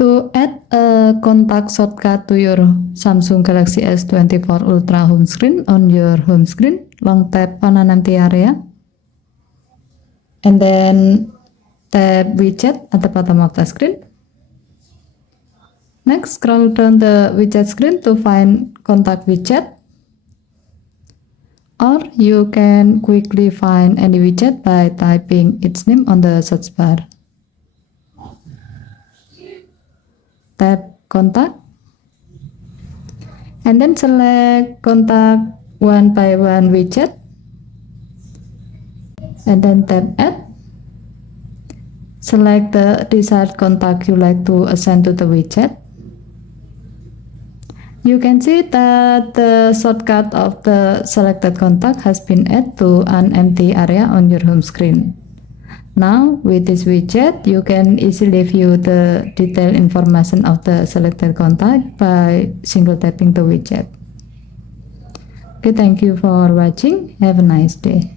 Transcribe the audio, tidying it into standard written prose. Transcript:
To add a contact shortcut to your Samsung Galaxy S24 Ultra home screen on your home screen, long tap on an empty area, and then tap widget at the bottom of the screen. Next, scroll down the widget screen to find contact widget, or you can quickly find any widget by typing its name on the search bar. Tap contact, and then select contact one by one widget, and then tap add. Select the desired contact you like to assign to the widget. You can see that the shortcut of the selected contact has been added to an empty area on your home screen. Now, with this widget, you can easily view the detailed information of the selected contact by single tapping the widget. Okay, thank you for watching. Have a nice day.